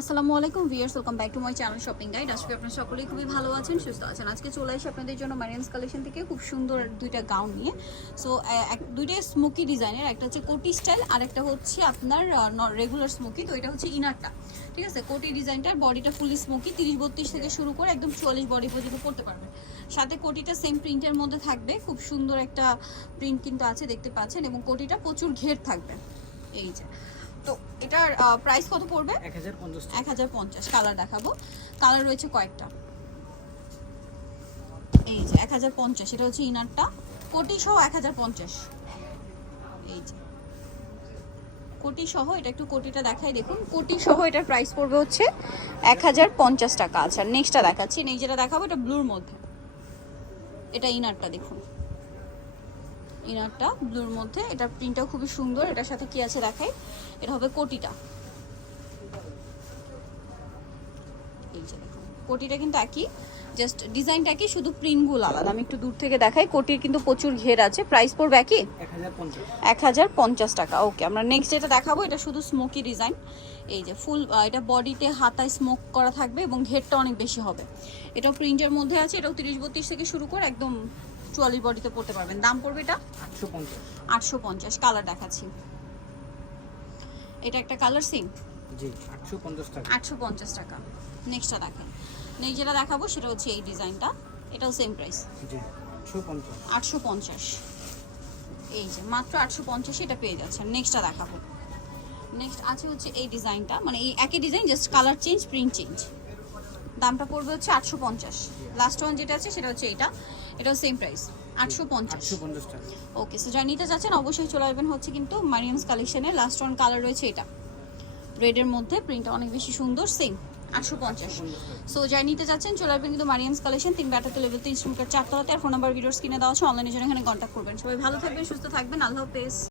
আসসালামু আলাইকুম viewers welcome back to my channel shopping guide. আজকে আপনারা সকলেই খুবই ভালো আছেন, সুস্থ আছেন। আজকে চলে আসি আপনাদের জন্য ম্যারিয়ান্স কালেকশন থেকে খুব সুন্দর দুইটা গাউন নিয়ে। সো দুইটাই স্মোকি ডিজাইনের একটা হচ্ছে কোটি স্টাইল আর একটা হচ্ছে আপনার রেগুলার স্মোকি তো এটা হচ্ছে ইনারটা। ঠিক আছে? কোটি ডিজাইনটার বডিটা ফুলি স্মোকি তিরিশ বত্রিশ থেকে শুরু করে একদম চুয়াল্লিশ বডি পর্যন্ত পড়তে পারবেন সাথে কোটিটা সেম প্রিন্টের মধ্যে থাকবে, খুব সুন্দর একটা প্রিন্ট কিন্তু আছে, দেখতে পাচ্ছেন, এবং কোটিটা প্রচুর ঘের থাকবে। এই যে। এটার প্রাইস কত পড়বে? এক হাজার পঞ্চাশ কালার দেখাবো। কালার রয়েছে কয়েকটা। এই যে এক হাজার পঞ্চাশ এটা হচ্ছে ইনারটা কোটি সহ এক হাজার পঞ্চাশ। এই যে। কোটি সহ এটা একটু কোটিটা দেখাই দেখুন। কোটি সহ এটার প্রাইস পড়বে হচ্ছে এক হাজার পঞ্চাশ টাকা। আচ্ছা নেক্সটটা দেখাচ্ছি। নেই যেটা দেখাবো এটা ব্লুর মধ্যে। এটা ইনারটা দেখুন। ইনারটা ব্লুর মধ্যে। এটা প্রিন্টটাও খুবই সুন্দর, এটার সাথে কি আছে দেখাই? এটা হবে কোটিটা। এই যে দেখুন, কোটিটা কিন্তু একই। জাস্ট ডিজাইনটা কি শুধু প্রিন্টগুলো আলাদা? আমি একটু দূর থেকে দেখাই কোটির কিন্তু প্রচুর ঘের আছে। প্রাইস পড়বে একই? এক হাজার পঞ্চাশ। টাকা ওকে আমরা নেক্সট যেটা দেখাবো এটা শুধু স্মোকি ডিজাইন এই যে ফুল এটা বডিতে হাতায় স্মোক করা থাকবে এবং ঘেরটা অনেক বেশি হবে। এটাও প্রিন্টের মধ্যে আছে এটাও তিরিশ বত্রিশ থেকে শুরু করে একদম চুয়াল্লিশ বডিতে পড়তে পারবেন। দাম পড়বে এটা? আটশো পঞ্চাশ। আটশো পঞ্চাশ কালার দেখাচ্ছি। এটা একটা কালার সিম জি আটশো পঞ্চাশ টাকা। আটশো পঞ্চাশ টাকা। নেক্সটটা দেখেন। নেই যেটা দেখাবো সেটা হচ্ছে এই ডিজাইনটা। এটাও সেম প্রাইস জি আটশো পঞ্চাশ। এই যে মাত্র আটশো পঞ্চাশে এটা পেয়ে যাচ্ছেন। নেক্সটটা দেখাবো। নেক্সট আছে হচ্ছে এই ডিজাইনটা। মানে এই একই design just colour change print change দামটা পড়বে হচ্ছে আটশো পঞ্চাশ। লাস্ট ওয়ান যেটা আছে সেটা হচ্ছে এটা। এটাও সেম প্রাইস আটশো পঞ্চাশ। ওকে সো যারা নিতে চাচ্ছেন অবশ্যই চলে আসবেন হচ্ছে কিন্তু মারিয়ামস কালেকশনের লাস্ট ওয়ান কালার রয়েছে এটা। রেডের মধ্যে প্রিন্টটা অনেক বেশি সুন্দর সেম আটশো পঞ্চাশ। সো যাই নিতে চাচ্ছেন চলে আসবেন কিন্তু মারিয়ামস কালেকশন তিন ব্যাটাতে লেভেল তিন স্টুমকার চারতলাতে, আর ফোন নাম্বার ভিডিওস কিনে দেওয়া আছে অনলাইনে জন্য এখানে কন্ট্যাক্ট করবেন। সবাই ভালো থাকবেন, সুস্থ থাকবেন, আল্লাহ হাফেজ।